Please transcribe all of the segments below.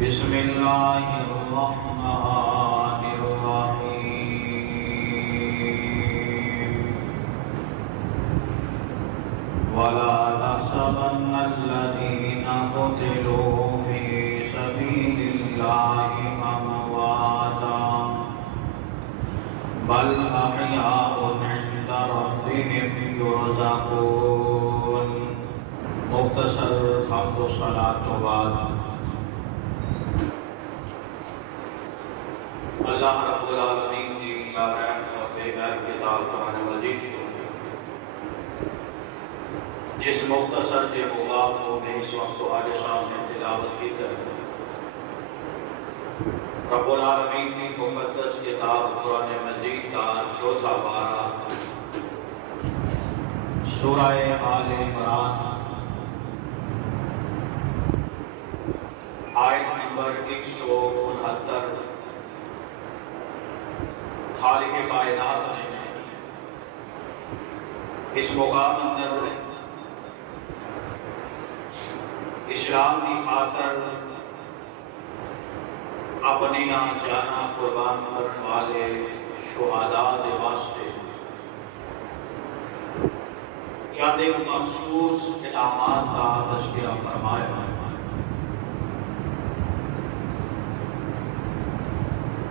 بسم اللہ الرحمن الرحیم ولا تحسبن الذين قتلوا في سبيل الله امواتا بل احياء عند ربهم يرزقون۔ مختصر حمد و صلاۃ و بعد اللہ رب العالمین کی رحمت اور بے غیر کتاب قرآن مجید جس مختصر کے مباب کو میں اس وقت آج سامنے تلاوت کی طرف رب العالمین کی مقدس کتاب قرآن مجید کا چوتھا پارہ سورہ آل عمران آیت نمبر 169۔ خالق کائنات نے اس مقام اندر اسلام کی خاطر اپنی جانا قربان کرنے والے شہداء کے واسطے کیا ایک مخصوص انعامات کا تذکرہ فرمایا ہے۔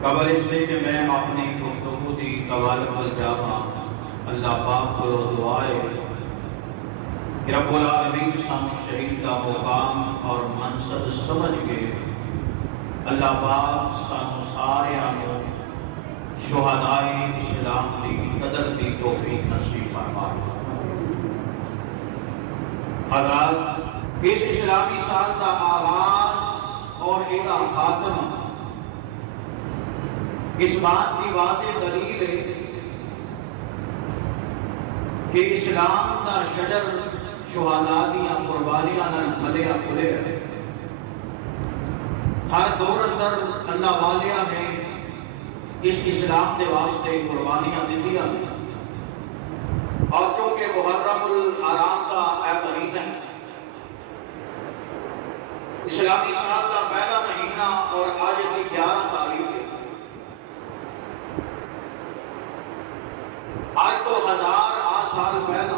قبل اس لیے کہ میں اپنی گفتگو دی قوال جاواں اللہ پاک کو دعائے کہ رب العالمین سانو شہید کا مقام اور منصب سمجھ کے اللہ پاک سانو سارے شہدائے اسلام کی قدر کی توفیق نصیب فرمائے۔ حضرات، اس اسلامی سال کا آغاز اور ایک خاتمہ اس بات کی واضح دلیل ہے کہ اسلام کا شجر شہداء دیا قربانیاں ملیا کھلے ہے۔ ہر دور اندر اللہ والیاں نے اس اسلام کے واسطے قربانیاں دیا، اور چونکہ محرم الحرام کا مہینہ اسلامی سال کا پہلا مہینہ اور آج کی 11 تاریخ ہے، آج تو 1000 سال پہلا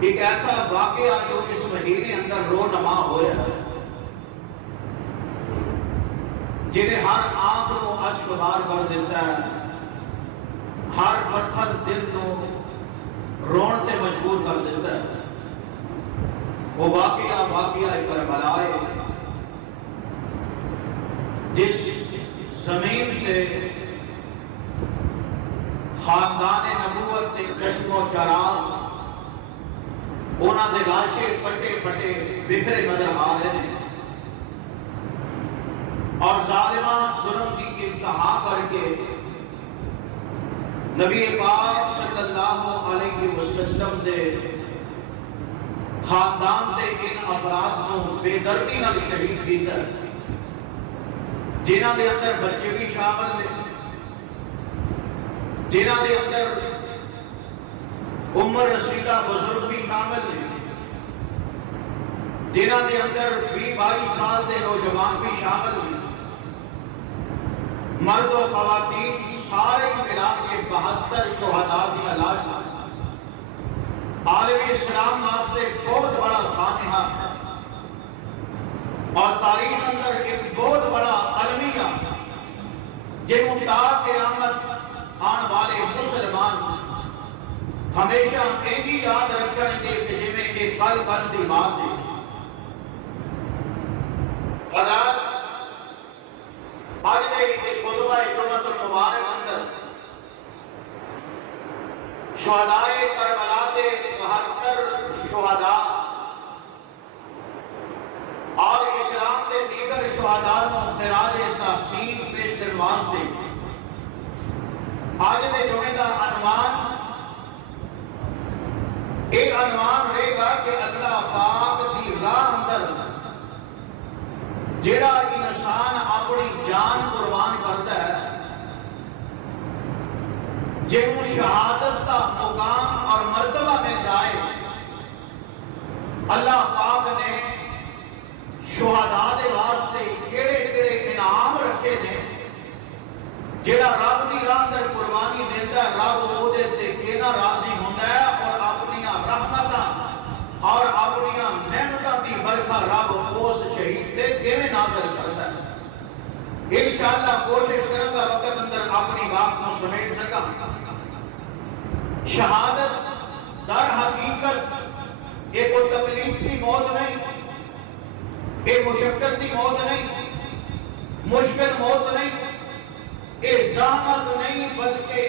ایک ایسا واقعہ جو اس مہینے اندر رونما ہوا ہے، جنہیں ہر آنکھ کو اشک بار کر دیتا ہے، ہر پتھر دل کو رون سے مجبور کر دیتا ہے۔ وہ واقعہ کربلا ہے، جس زمین سے خاندان نبوت کے چشم و چراغ انہاں دے لاشے پٹے پٹے بکھرے نظر آ رہے ہیں، اور ظالمہ ظلم کی انتہا کر کے نبی پاک صلی اللہ علیہ وسلم دے خاندان دے ان افراد کو بے دردی نال شہید کیتا، جنہاں دے اندر بچے بھی شامل نے، جنہاں دے اندر عمر رسیدہ بزرگ بھی شامل نے، جنہاں دے اندر 20-22 سال دے نوجوان بھی شامل نے، مرد و خواتین سارے ملا کے 72 شہداء دی علاج عالم اسلام واسطے بہت بڑا سانحہ ہے، اور تاریخ اندر ایک بہت بڑا المیہ جن تا قیامت آن والے مسلمان ہمیشہ ایجی یاد رکھنے کے کہ جمیں کہ کل دی بات ہے۔ حضرات، آج دے اس خطبہ جمعۃ المبارک اندر شہداء کربلا کے 72 شہداء اور اسلام کے دیگر شہداء کو خراج تحسین پیش کرواس دے۔ آج دے جمعے کا عنوان ایک عنوان رہے گا کہ اللہ پاک دی راہ اندر جیڑا انسان اپنی جان قربان کرتا ہے، جنہوں شہادت کا مقام اور مرتبہ مل جائے، اللہ جیڑا رب دی راہ اندر قربانی دیتا ہے رب او دے تے کینا راضی ہوندا ہے اور اپنی رحمتاں اور اپنی نعمتاں دی برکھا رب اس شہید تے کیویں نازل کرتا ہے۔ انشاءاللہ کوشش کروں گا وقت اندر اپنی بات کو سمیٹ سکا۔ شہادت در حقیقت ایک کوئی تکلیف کی موت نہیں، ایک مشقت کی موت نہیں، مشکل موت نہیں، ایک زحمت نہیں، بلکہ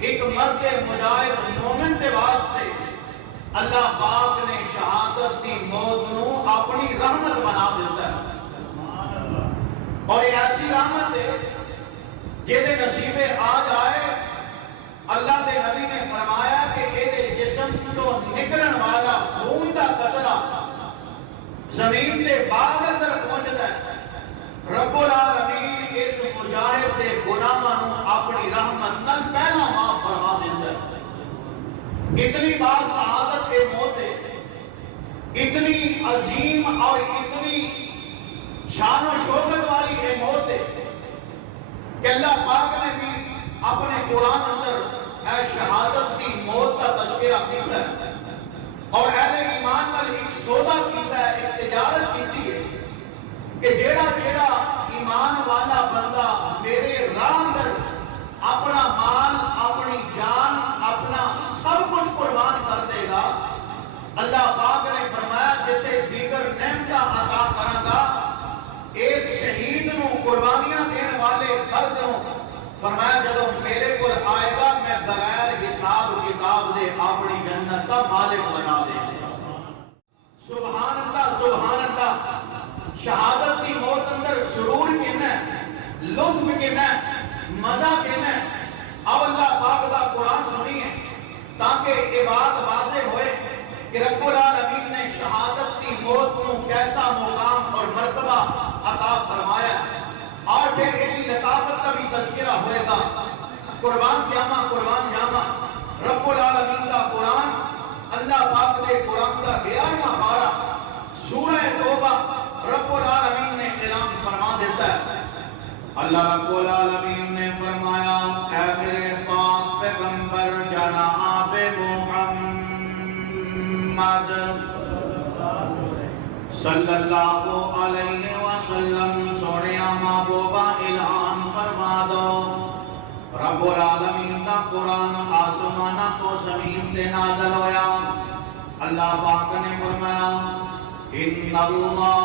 ایک مرد مجاہد مومن کے واسطے اللہ پاک نے شہادت کی موت نو اپنی رحمت بنا دیتا ہے، اور یہ ایسی رحمت ہے جیدے نصیبے آ جائے۔ اللہ دے نبی نے فرمایا کہ ایدے جسم تو نکلن والا خون کا قطرہ زمین دے باغ اندر پہنچتا ہے، رب العالمین اس مجاہد دے گناہاں نو اپنی رحمت نال پہلا معاف فرما دیتا ہے۔ اتنی بار شہادت کے موت ہے، اتنی عظیم اور اتنی شان و شوکت والی یہ موت ہے کہ اللہ پاک نے بھی اپنے قرآن اندر اے شہادت کی موت کا تذکرہ کیتا ہے، اور اہل ایمان نال ایک سودا کیتا ہے، ایک تجارت کیتی ہے کہ جیڑا جیڑا ایمان والا بندہ میرے راہ اندر اپنا مال، اپنی جان، اپنا سب کچھ قربان کر دے گا، اللہ پاک نے فرمایا جتے دیگر نعمتاں عطا کراں گا، اس شہید نو قربانیاں دین والے فرد نو فرمایا جدو میرے کو آئے گا میں بغیر حساب کتاب دے اپنی جنت کا مالک بنا دے گا۔ سبحان اللہ، سبحان اللہ۔ شہادت کی موت اندر سرور کہنا ہے، لطف کہنا ہے، مزہ کہنا ہے۔ اب اللہ پاک دا قرآن سنیے تاکہ یہ بات واضح ہوئے کہ رب العالمین نے شہادت کی موت کو کیسا مقام اور مرتبہ عطا فرمایا، اور پھر ایک لطافت کا بھی تذکرہ ہوئے گا۔ قربان جامع، قربان جامع، رب العالمین کا قرآن، اللہ پاک دے قرآن کا 11واں پارہ سورہ توبہ رب العالمین نے اعلان فرما دیتا ہے۔ اللہ رب العالمین نے فرمایا اے میرے پاک پیغمبر جناب محمد صلی اللہ علیہ وسلم سوڑیا محبوبہ اعلان فرما دو، رب العالمین کا قرآن آسمانہ تو زمین تے نازل ہویا۔ اللہ پاک نے فرمایا ان اللہ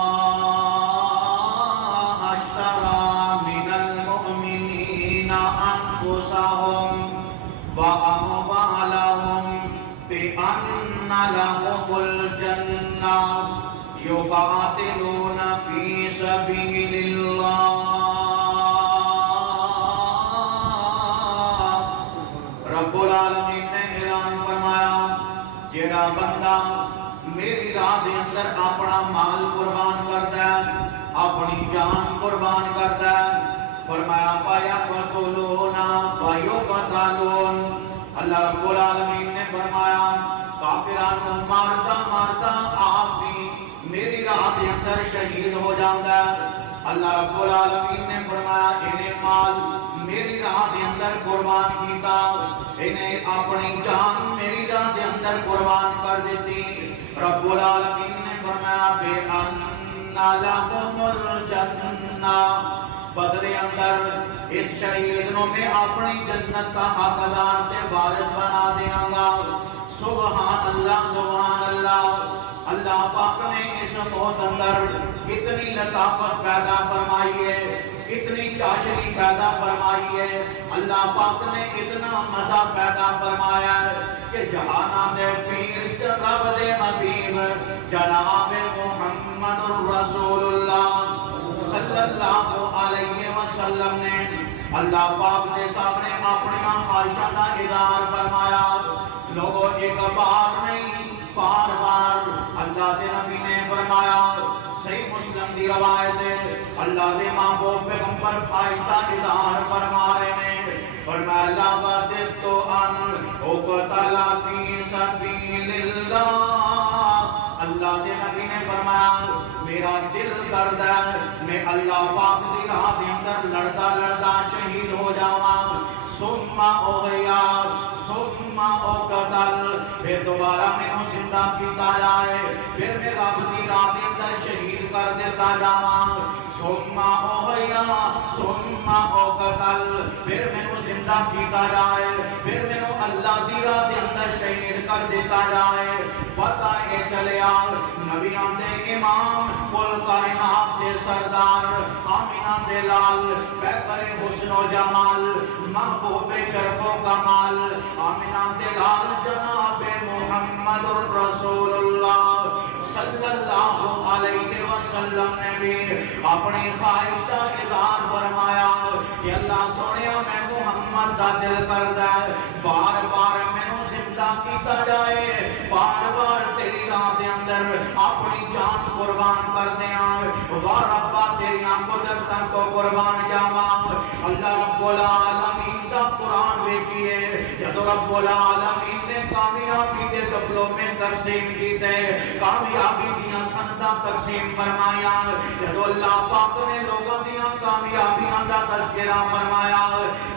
اشترى من المؤمنین انفسهم واموالهم بأن لهم الجنہ یقاتلون فی سبیل اللہ۔ رب العالمین نے اعلان فرمایا جیڑا بندہ میری راہ دے اندر اپنا مال قربان کرتا ہے، اپنی جان قربان کرتا ہے، فرمایا فَيَقْتُلُونَ وَيُقْتَلُونَ۔ اللہ رب العالمین نے فرمایا کافرانوں مارتا مارتا آپ بھی میری راہ دے اندر شہید ہو جاتا ہے۔ اللہ رب العالمین نے فرمایا انہیں مال میری راہ دے اندر قربان کیتا، انہیں اپنی جان میری راہ دے اندر قربان کر دیتی۔ رب العالمین نے فرمایا بے ان لہم الجنہ، بدلے اندر اس شہید نو میں اپنی جنت کا حقدار تے وارث بنا دیاں گا۔ سبحان اللہ، سبحان اللہ۔ اللہ پاک نے اس موت اندر اتنی لطافت پیدا فرمائی ہے، اتنی چاشنی پیدا فرمائی ہے، اللہ پاک نے اتنا مزہ پیدا فرمایا ہے کہ جہانا دے پیر رب دے حبیب جناب محمد رسول اللہ صلی اللہ علیہ وسلم نے اللہ پاک دے سامنے اپنی خواہشاں کا اظہار فرمایا۔ لوگوں ایک بار نہیں بار بار اللہ دے نبی نے فرمایا، صحیح مسلم دی روایت ہے، اللہ دے محبوب پیغمبر خواہش کا اظہار فرما رہے ہیں، فرمایا لَوَدِدْتُ أَنْ أُقْتَلَ فِي سَبِيلِ اللَّهِ۔ اللہ دے نبی نے فرمایا میرا دل کردا میں اللہ پاک دی راہ دے اندر لڑدا لڑدا شہید ہو جاواں ثم اویا ثم اوقتل پھر دوبارہ مینوں زندہ کیتا جائے پھر میں رب دی راہ دے اندر شہید کر دیتا جاواں ثم اویا ثم اوقتل پھر مینوں زندہ کیتا جائے پھر مینوں اللہ دی راہ دے اندر شہید کر دیتا جائے پتہ یہ چلیا نبیاں دے امام کل کائنات دے سردار آمینہ دے لال پیکر حسن و جمال محبوب شرف و کمال آمینہ دے لال جناب محمد رسول اللہ صلی اللہ علیہ وسلم نے بھی اپنی خواہش کا اظہار فرمایا کہ اللہ سنیا میں محمد دا دل کردا ہے بار بار مینوں زندہ کیتا جائے بار بار تیری راہ دے اندر اپنی جان قربان کر دیاں وا ربا تیریاں قدرتاں تو قربان جاواں اللہ رب العالمین دا قرآن ویکھیے جدوں رب العالمین نے کامیابی دے ڈپلومے تقسیم کیتے کامیابی دیاں سنداں تقسیم فرمایا جدوں اللہ پاک نے لوگاں دیاں کامیابیاں دا تذکرہ فرمایا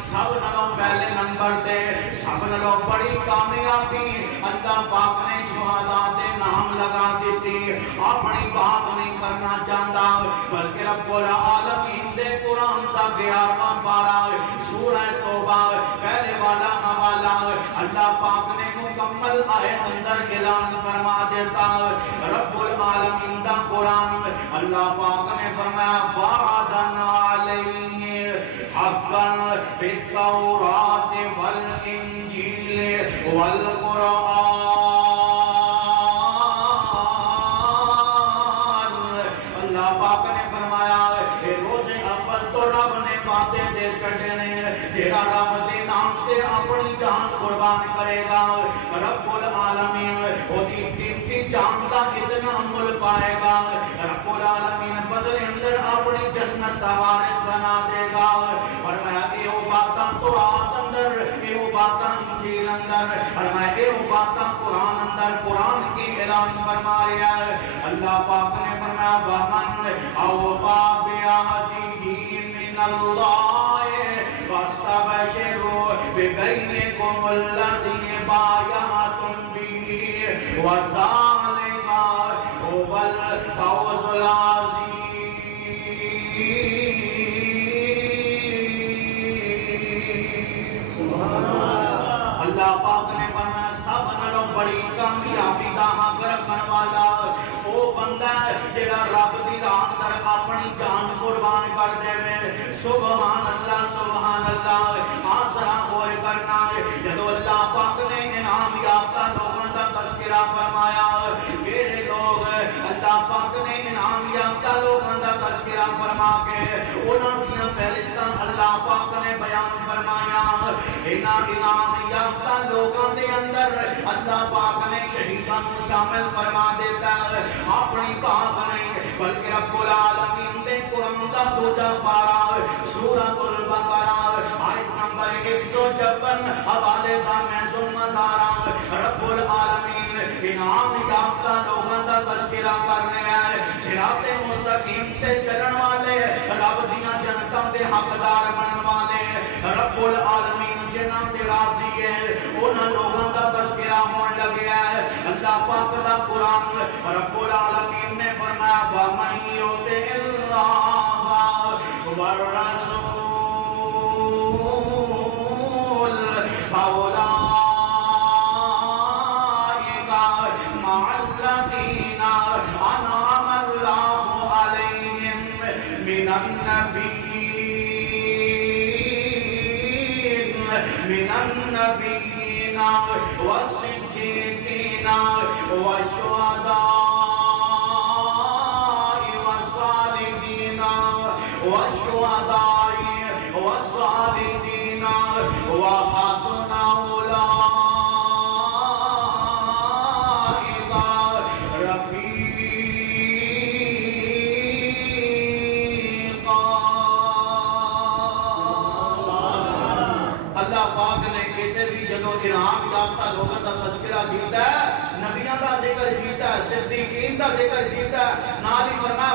سب نالوں پہلے نمبر تے سب نالوں بڑی کامیابی اللہ پاک نے شہداء دے نام لگا دیتی اپنی بات نہیں کرنا چاہتا بلکہ رب العالمین دے قرآن دا 11واں پارہ سورہ توبہ پہلے والا حوالہ اللہ پاک نے مکمل آیت اندر اعلان فرما دیتا رب العالمین دا قرآن اللہ پاک نے فرمایا وعدنا علیہ حقا فی التوراۃ والانجیل والقرآن اللہ پاک نے فرمایا اے روز اول تو رب نے باتیں دے چھڑے نے تیرا رب دے نام تے اپنی جان قربان کرے گا رب العالمین او دی قیمتی جان دا اتنا مول پائے گا رب العالمین بدلے اندر اپنی جنت دا وارث بنا دے گا فرمایا اے او باتاں تورات اندر اے او باتاں انجیل اندر فرمایا اے او باتاں قرآن اندر قرآن کی اعلان فرما رہا ہے اللہ پاک نے فرمایا ومن اوفا بعہدہ من اللہ واستبشروا ببیعکم الذی بایعتم بہ وذالک هو الفوز العظیم اللہ پاک نے فرمایا سب نالوں بڑی کامیابی دا حق رکھن والا وہ بندہ ہے جڑا رب دی راہ اندر اپنی جان قربان کر دے سبحان اللہ آسرا ہوئے کرنا ہے جدو اللہ پاک نے انعام یافتہ لوگوں دا تذکرہ فرمایا کیڑے لوگ اللہ پاک نے انعام یافتہ لوگوں دا تذکرہ فرما کے انہاں دیاں فہرستاں اللہ پاک نے بیان فرمایا انعام یافتہ لوگوں دے اندر اللہ پاک نے شہیداں کو شامل فرما دیتا ہے اپنی بات نہیں بلکہ رب العالمین دے قرآن دا دوجا پارہ سورۃ البقرہ آیت نمبر 156 حوالے دا میں ذمہ داراں رب العالمین انعام یافتہ لوگوں دا تذکرہ کر رہا ہے صراط مستقیم تے چلن والے رب دیاں جنتاں دے حقدار بنن والے رب العالمین جنہاں تے راضی ہے انہاں لوگوں دا تذکرہ ہون لگیا ہے اللہ پاک دا قرآن رب العالمین نے فرمایا وَمَن يُطِعِ اللَّهَ وَالرَّسُولَ فَأُولَٰئِكَ مَعَ الَّذِينَ أَنْعَمَ اللَّهُ عَلَيْهِم مِّنَ النَّبِيِّينَ وَالصِّدِّيقِينَ وَالشُّهَدَاءِ والصالحين وحسن أولئك رفيقا اللہ پاک نے کہتے بھی جدو انعام یافتہ لوگوں کا تذکرہ کیتا ہے نبیوں کا ذکر کیتا ہے صدیقین کا ذکر کیتا ہے نال ہی فرمایا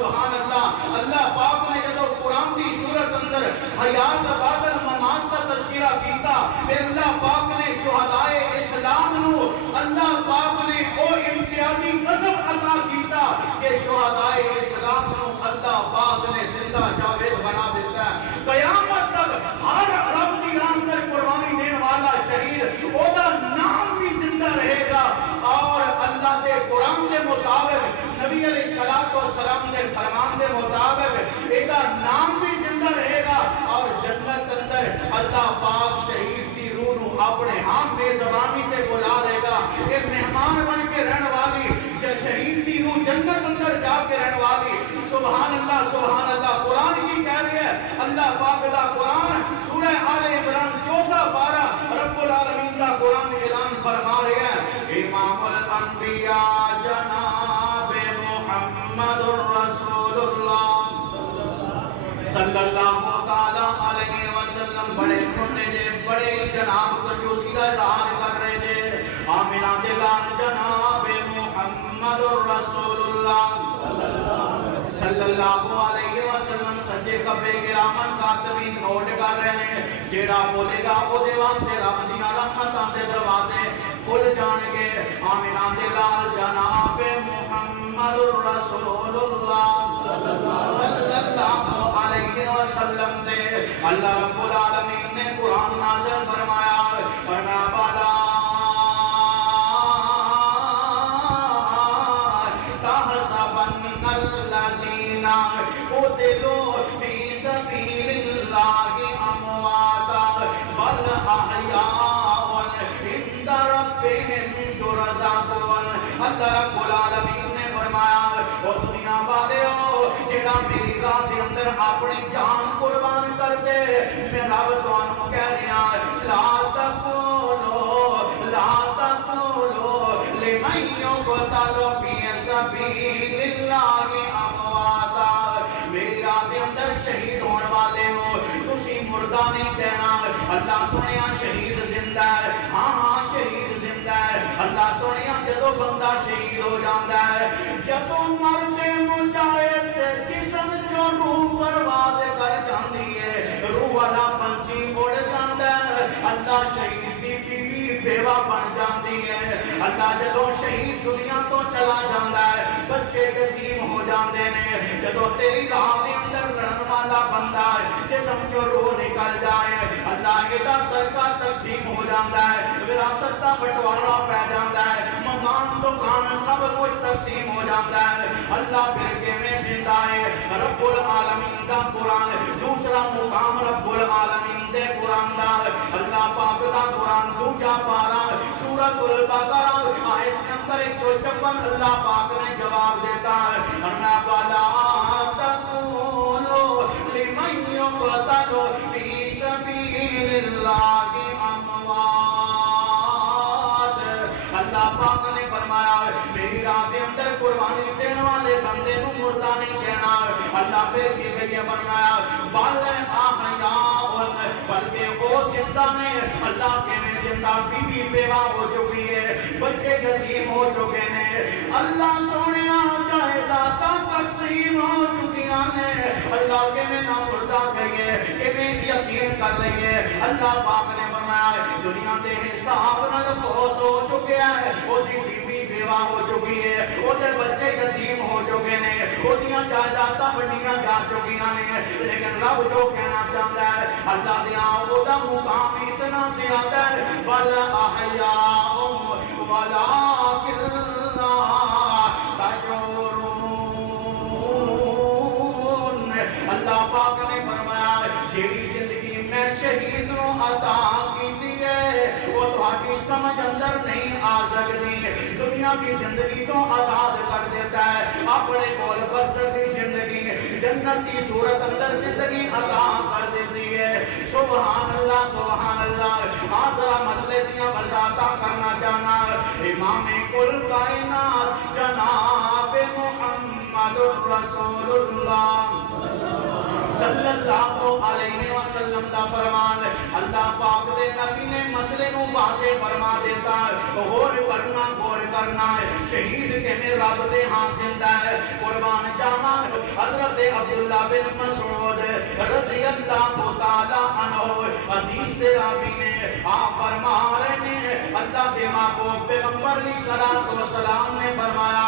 سبحان اللہ۔ اللہ پاک نے جدو قرآن دی سورت اندر حیات بعد الممات کا تذکرہ کیتا، پھر اللہ پاک نے شہدائے اسلام نو اللہ پاک نے وہ امتیازی نصب عطا کیتا کہ شہدائے اسلام نو اللہ پاک نے زندہ جاوید بنا دیتا ہے۔ قیامت تک ہر رب دی راہ اندر قربانی دین والا شہید او دا نام بھی زندہ رہے گا، اور اللہ دے قرآن دے مطابق نبی علیہ السلام دے فرمان دے مطابق ایدہ نام بھی زندہ رہے گا، اور جنت اندر اللہ پاک شہید دی روح نو اپنے ہاں بے زبانی تے بلا لے گا۔ ایک مہمان بن کے رہن والی شہید دی روح جنت اندر جا کے رہن والی، سبحان اللہ سبحان اللہ۔ قرآن کی کہہ رہی ہے اللہ پاک دا قرآن سورہ آل عمران 14 پارہ رب العالمین دا قرآن اعلان فرما رہے ہیں، امام الانبیاء جناب محمد الرسول اللہ صلی اللہ تعالیٰ علیہ وسلم بڑے کھنے جے بڑے جناب کنجوسی کا اظہار کر رہے جے، آمینہ دلال جناب محمد الرسول اللہ صلی اللہ علیہ وسلم سجے کبے گرامن کاتبین نوٹ کر رہے ہیں، جیڑا بولے گا او دے واسطے رب دیاں رحمتاں دے دروازے کھل جان گے۔ آمینہ دلال جناب محمد الرسول اللہ صلی اللہ علیہ وسلم دے اللہ رب العالمین نے قرآن نازل فرمایا، فرمایا بالا تحسبن الذین قتلوا فی سبیل اللہ امواتا بل احیاء عند ربہم یرزقون۔ اللہ رب العالمین نے فرمایا او دنیا والے ہو جڑا میری راہ دے اندر اپنی جان قربان کر دے، میں رب تانوں کہہ رہا لا تقولوا لمن يقتل في سبيل الله امواتا، میری راہ دے اندر شہید ہونے والے نو تسی مردہ نہیں کہنا۔ اللہ سنیا شہید زندہ ہے، ہاں ہاں شہید زندہ ہے۔ اللہ سنیا جدو بندہ شہید ہو جاندہ ہے، جدو مردے مجاہد جسم جو روح پرواز کر جاندی ہے، روح والا پنچھی اڑ جاندہ ہے، اللہ شہید دی بیوی بیوہ بن جاندی ہے۔ اللہ جدو شہید دنیا تو چلا جاندہ ہے، بچے یتیم ہو جاندے نے، جدو تیری راہ دے اندر لڑن والا بندہ ہے جسم جو روح نکل جائے، اللہ ایدہ ترکہ تقسیم ہو جاندہ ہے، وراثت کا بٹوارہ پہ جاندہ ہے، مکان دکان سب کچھ تقسیم ہو جاندہ ہے۔ اللہ پھر کے میں زندہ ہے۔ رب العالمین کا قرآن دوسرا مقام رب العالمین دے قرآن دا، اللہ پاک دا قرآن دوجا پارا سورۃ البقرہ آیت نمبر 156 اللہ پاک نے جواب دیتا ہے، ورنہ وَلَا تَقُولُوا لِمَن يُقْتَلُ فِي سَبِيلِ اللَّهِ أَمْوَاتٌ۔ اللہ پاک نے فرمایا میری راہ دے اندر قربانی دینے والے بندے نو مردہ نہیں کہنا۔ اللہ پھر کی گئی ہے فرمایا بل احیاء، بلکہ وہ زندہ نے۔ اللہ کے میں زندہ بیوی بیوہ ہو چکی ہے، بچے یتیم ہو چکے نے، اللہ سونیا جائیداداں تقسیم ہو چکیاں نے۔ اللہ کے میں نہ مردہ کہیے کہ میں یقین کر لئیے۔ اللہ پاک نے فرمایا دنیا دے حساب نہ فوت ہو چکے ہیں، وہ دی بیوی بیوہ ہو چکی ہے، وہ دے بچے یتیم ہو چکے نے، وہ دیاں جائیداداں بڑھیاں جا چکیاں نے، لیکن رب جو کہنا چاہتا ہے اللہ دیا وہ دا مقام اتنا زیادہ ہے بل احیاء ولکن لا تشعرون۔ اللہ پاک نے فرمایا جیڑی زندگی میں شہید نو عطا کیتی ہے وہ تہاڈی سمجھ اندر نہیں آ سکتی۔ دنیا کی زندگی تو آزاد کر دیتا ہے، اپنے کول برزخ کی زندگی جنت کی صورت اندر زندگی عطا کر دیتی ہے۔ سبحان اللہ سبحان اللہ۔ آج ذرا مسئلے دیا وضاحتاں کرنا چاہنا، امام کل کائنات جناب محمد الرسول اللہ صلی اللہ علیہ وسلم دا فرمان اللہ پاک دے نبی نے مسئلے کو واضح فرما دیتا ہے، غور کرنا ہے، شہید کے میں رب دے ہاں زندہ ہے، قربان جاواں عبداللہ بن مسعود رضی اللہ تعالی عنہ حدیث دے راوی نے آپ فرما رہے ہیں اللہ دے محبوب پیغمبر علیہ الصلوۃ والسلام نے فرمایا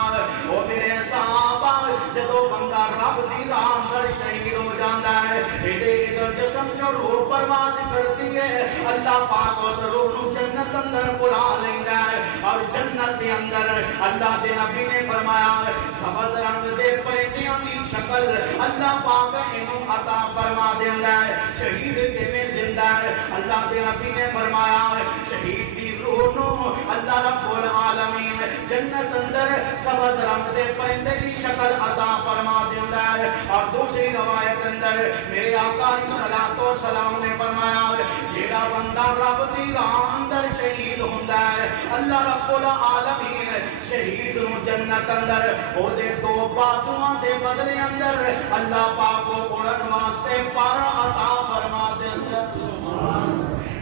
او میرے صحابہ جدو بندہ رب دی راہ اندر شہید ہو جاتا ہے ادھر جسم جو روح پرواز کرتی ہے اللہ پاک اس روح نو جنت اندر بلا لیندا ہے اور جنت دے اندر اللہ دے نبی نے فرمایا سبز رنگ دے پرندیاں دی شکل اللہ پاک انہوں عطا فرما دیندا ہے شہید کیویں زندہ ہے اللہ دے نبی نے فرمایا شہید دی روح نو اللہ رب العالمین جنت اندر سبز رنگ دے پرندے دی شکل عطا فرما دیندا ہے اور دوسری روایت اندر میرے آقا علیہ الصلوۃ والسلام نے فرمایا جیڑا بندہ رب دی راہ اندر شہید ہوندا ہے اللہ رب العالمین شہید نو جنت اندر او دے دو بازواں دے بدلے اندر اللہ پاک کو اڑن واسطے پر عطا فرما دے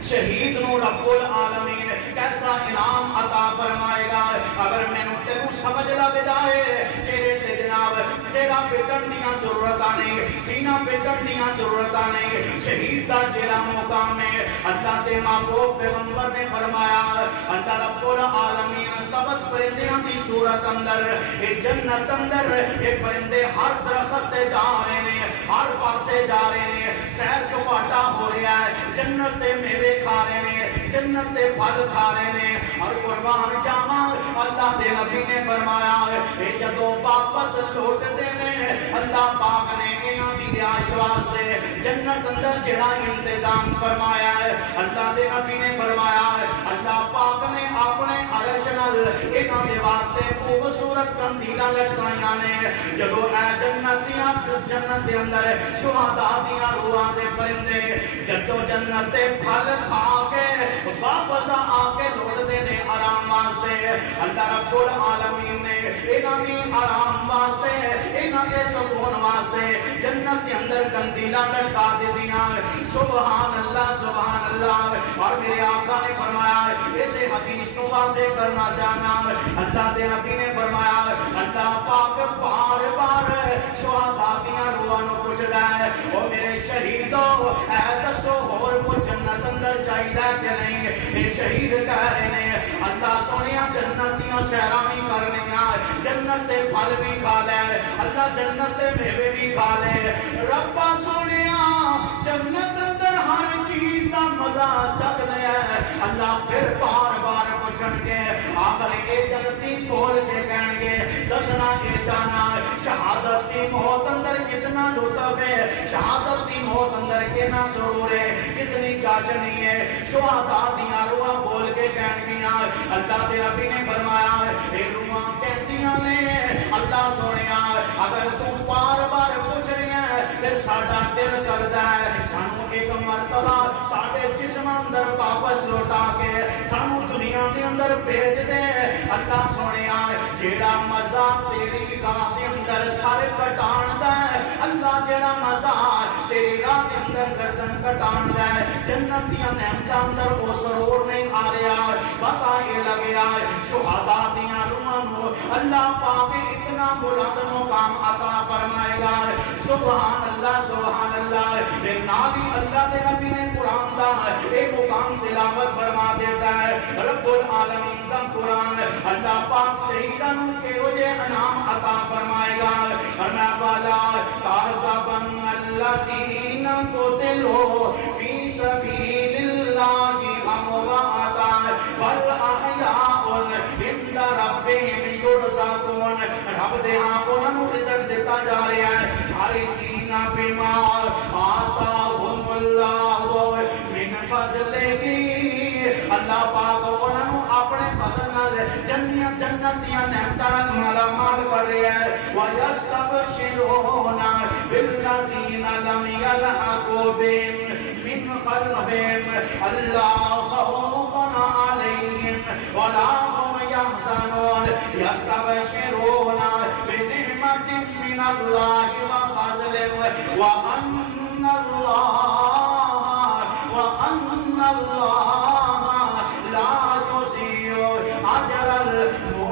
شہید نو رب العالمین کیسا انعام عطا فرمائے گا اگر مینوں تینوں سمجھ لگ جائے تیرے تے جناب تیرا پیٹن دیاں ضرورتاں نہیں سینہ پیٹن دیاں ضرورتاں نہیں شہید دا جیڑا مقام ہے اللہ دے محبوب پیغمبر نے فرمایا اللہ رب العالمین سبز پرندیاں دی صورت اندر اے جنت اندر اے پرندے ہر درخت تے جا رہے نے ہر پاسے جا رہے نے سیر سپاٹا ہو رہا ہے جنت تے میوے کھا رہے نے جنت تے پھل کھا رہے نے اور قربان جاواں اللہ دے نبی نے فرمایا اے جدوں واپس لوٹ دے نے اللہ پاک نے انہاں دی رہائش واسطے جنت اندر جڑا انتظام فرمایا ہے اللہ دے نبی نے فرمایا اللہ پاک نے اپنے عرش نال انہاں دے واسطے خوبصورت کندیلاں لٹکائیاں نے جدوں اے جنتیاں جنت دے اندر شہداء دیاں روحاں دے پرندے جدوں جنت تے پھل کھا کے واپس آ کے لوٹتے نے آرام واسطے اللہ رب العالمین نے انہاں دی آرام واسطے انہاں دے سکون واسطے جنت کے اندر کندیلاں لٹکا دیتیاں سبحان اللہ اور میرے آقا نے فرمایا اسے حدیث کو واضح کرنا چاہنا اللہ دے نبی نے فرمایا اللہ پاک بار بار شہداء دیاں روحاں نو پوچھدا ہے او میرے شہیدو اے دسو ہور کو جنت اندر چاہیدا کہ نہیں اے شہید کہہ رہے نے اللہ سونیا جنت دیاں سیراں بھی کر لیاں جنت دے پھل بھی کھا لے اللہ جنت دے میوے بھی کھا لے ربا سونیا جنت اندر ہر چیز دا مزہ چکھ لیا ہے اللہ پھر بار بار پوچھن گے آخر اے جنتی بول کے کہیں گے دسنا اے جانا شہادت دی موت اندر کتنا لطف ہے شہادت دی موت اندر کتنا سرور ہے کتنی چاشنی ہے شہداء دیاں روحاں بول کے کہیں گیاں اللہ دے نبی نے فرمایا اے روحاں کہتیاں نے اللہ سونیا اگر تو بار بار پوچھ رہی ہے پھر ساڈا دل کردا ہے سانو ایک مرتبہ ساڈے جسم اندر واپس لوٹا کے سانو دنیا دے اندر بھیج دے اللہ سونیا جیڑا مزہ تیری راہ دے اندر سر کٹان دا ہے اللہ جیڑا مزہ تیری راہ دے اندر گردن کٹان دا ہے جنت دیاں نعمتاں اندر او سرور نہیں آ رہا پتہ یہ لگیا شہداء دیاں روحاں نو اللہ پاک اتنا بلند مقام عطا فرمائے گا سبحان اللہ اے نالی اللہ دے نبی نے قرآن دا ایک مقام تلاوت فرما دیتا ہے رب العالمین دا قرآن اللہ پاک شہیداں کے وجہ انعام عطا فرمائے گا انا والا تحسبن الذین قتلوا فی سبیل اللہ امواتا بل احیاء عند ربہم یرزقون رب دے ہاں انہاں نوں رزق دیتا جا رہا ہے خالدین بما آتاہم اللہ من فضلہ اللہ پاک انہاں نوں اپنے فضل نال جنت دیاں نعمتاں نال مالا مال کر رہا ہے وَيَسْتَبْشِرُونَ بِالَّذِينَ لَمْ يَلْحَقُوا بِهِم مِّنْ خَلْفِهِمْ أَلَّا خَوْفٌ عَلَيْهِمْ وَلَا هُمْ يَحْزَنُونَ يَسْتَبْشِرُونَ بِنِعْمَةٍ مِّنَ اللَّهِ وَفَضْلٍ وَأَنَّ اللَّهَ لَا يُضِيعُ أَجْرَ الْمُؤْمِنِينَ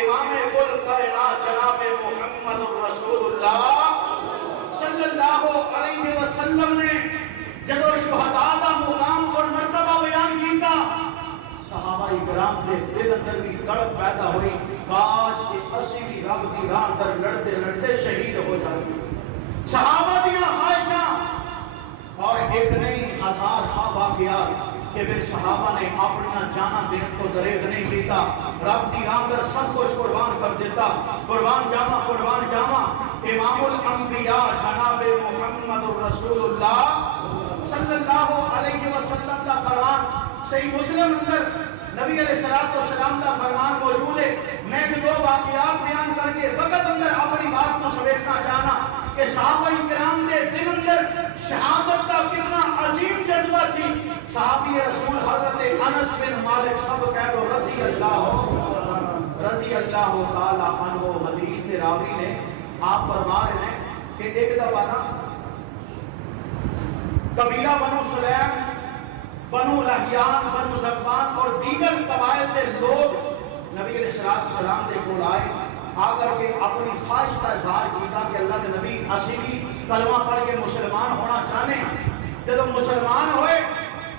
امام کل کائنات جناب محمد رسول اللہ صلی اللہ علیہ وسلم نے جدو شہداء کا مقام اور مرتبہ بیان کیتا، صحابہ اکرام دے دل اندر بھی تڑپ پیدا ہوئی، کاش کہ اسی بھی رب دی راہ اندر لڑتے لڑتے شہید ہو جاتے۔ صحابہ دیاں خواہشاں اور ایک نہیں ہزار واقعات کہ پھر صحابہ نے اپنی جانا دین کو دریغ نہیں کیتا، رب دی راہ اندر سب کچھ قربان کر دیتا۔ قربان جاواں امام الانبیاء جناب محمد رسول اللہ صلی اللہ علیہ وسلم کا فرمان صحیح مسلم اندر نبی علیہ السلام کا فرمان موجود ہے۔ میں دو واقعات بیان کر کے وقت اندر اپنی بات کو سمیٹنا چاہنا کہ صحابہ کرام کے دل اندر شہادت کا کتنا عظیم جذبہ تھی۔ صحابی رسول حضرت انس بن مالک سب کہہ دو رضی اللہ تعالی عنہ، حدیث کے راوی نے آپ فرما رہے ہیں کہ ایک دفعہ نا قبیلہ بنو سلیم، بنو لحیان، بنو زفان اور دیگر قبائل کے لوگ نبی علیہ السلام دے کول آئے، آ کر کے اپنی خواہش کا اظہار کیا کہ اللہ کے نبی اسی بھی کلمہ پڑھ کے مسلمان ہونا چاہتے ہیں۔ جب مسلمان ہوئے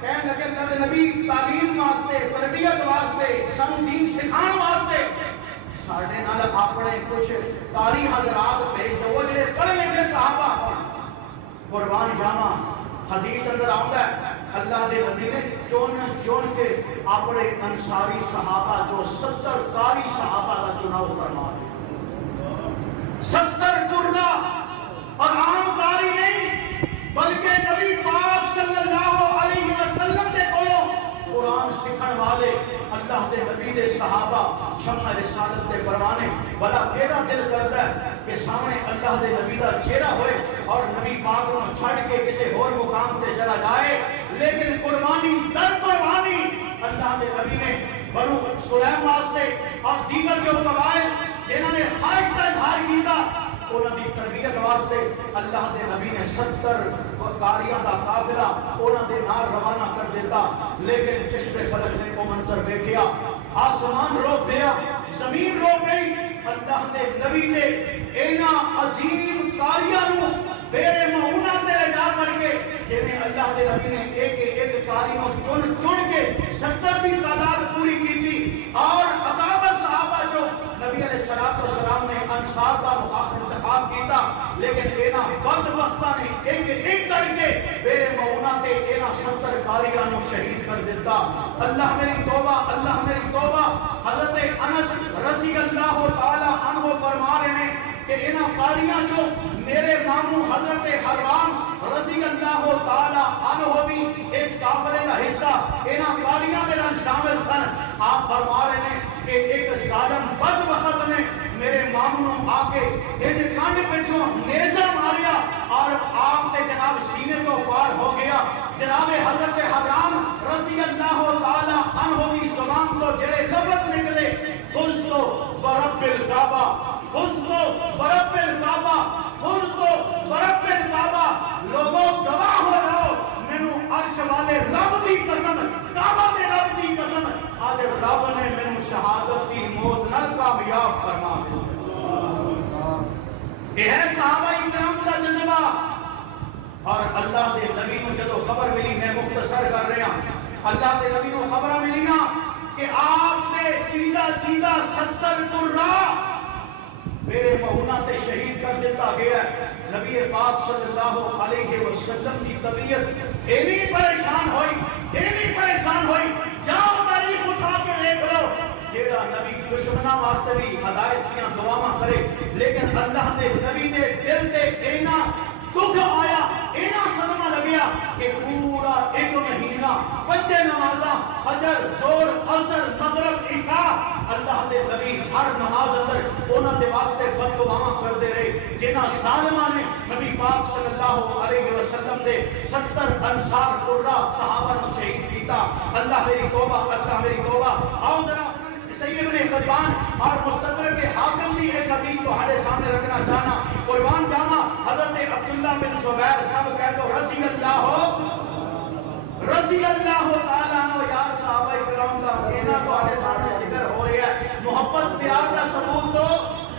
کہنے لگے اللہ کے نبی تعلیم واسطے، تربیت واسطے، سانو دین سکھان واسطے ساڈے نال اپنے کچھ قاری حضرات بھیج دو جڑے پڑھے لکھے صحابہ ہون۔ قربان جاواں حدیث اندر آتا ہے اللہ دے نبی نے چون کے اپنے انصاری صحابہ جو 70 قاری صحابہ کا چناؤ فرما دیا، 70 قرہ اور عام قاری نہیں بلکہ نبی پاک صلی اللہ علیہ وسلم دے کولوں قرآن سکھن والے اللہ دے نبی دے صحابہ شمع رسالت دے پروانے۔ بلا کیڑا دل کرتا ہے کہ سامنے اللہ دے نبی دا چہرہ ہوئے اور نبی پاک کو چھڑ کے کسی اور مقام تے چلا جائے، لیکن قربانی در قربانی اللہ دے نبی نے بنو سلیم واسطے اور دیگر جو قبائل جنہوں نے خواہش کا اظہار کیتا انہوں دی تربیت واسطے اللہ دے نبی نے 70 قاریاں دا قافلہ انہوں دے نال روانہ کر دیتا۔ لیکن چشم فلک نے کو منظر دیکھیا، آسمان رو گیا، زمین رو گئی، اللہ دے نبی نے اینا عظیم قاریاں نو بیرے معونہ تے جا کر کے جنہیں اللہ دے نبی نے ایک قاری نو چن کے 70 دی تعداد پوری کی تھی، اور اکابر صحابہ جو نبی علیہ السلام نے انصار کا انتخاب کیتا، لیکن اینا بدبختہ نے ایک کر کے بیرے معونہ تے اینا 70 قاریاں نو شہید کر دیتا۔ اللہ میری توبہ، اللہ میری توبہ۔ حضرت انس رضی اللہ تعالی عنہ فرما رہے ہیں کہ اینا قاریاں جو میرے ماموں حضرت حرام رضی اللہ تعالی عنہ بھی اس کافلے کا حصہ اینا قاریاں دے نال شامل سن۔ آپ فرما رہے ہیں کہ ایک ظالم بدبخت نے میرے ماموں آ کے ان کانڈ پچھوں نیزہ ماریا اور آپ تے جناب سینے تو پار ہو گیا۔ جناب حضرت حرام رضی اللہ تعالی عنہ کی زبان تو جڑے لفظ نکلے فزتو ورب الکعبہ، فزتو ورب الکعبہ، فزتو ورب الکعبہ، لوگوں گواہ ہو جاؤ مینوں عرش والے رب دی قسم، کعبہ دے رب دی قسم، آج رب نے مینوں شہادت کی موت نال کامیاب فرما دیا۔ یہ ہے صحابہ اکرام کا جذبہ۔ اور اللہ دے نبی کو جدو خبر ملی، میں مختصر کر رہا، اللہ دے نبی کو خبر ملی نا کہ آپ نے چیزہ 70 قرہ میرے معونہ تے شہید کر دیتا گیا ہے۔ نبی پاک صلی اللہ علیہ وسلم کی طبیعت اینی پریشان ہوئی، جاؤ تاریخ اٹھا کے دیکھ لو، جیڑا نبی دشمنہ واسطے بھی ہدایت کیاں دعاواں کرے، لیکن اللہ دے نبی دے دل تے اینا دکھ آیا، اینا صدمہ لگیا کہ پورا ایک مہینہ 5 نمازاں فجر، ظہر، عصر، مغرب، عشاء اللہ دے نبی ہر نماز اندر انہاں دے واسطے بد دعاواں کرتے رہے، جنہاں ظالماں نے نبی پاک صلی اللہ علیہ وسلم دے 70 انصار قرہ صحابہ نے شہید کیتا۔ اللہ میری توبہ، اللہ میری توبہ۔ آؤ ذرا سید ابن حبان اور مستدرک حاکم دی ایک حدیث کو ہمارے سامنے رکھنا چاہنا۔ قربان جاواں حضرت عبداللہ بن زبیر سب کہہ دو رضی اللہ تعالیٰ عنہ۔ یار صحابہ کرام کا کہنا تو ہمارے سامنے ذکر ہو رہا ہے، محبت پیار کا ثبوت تو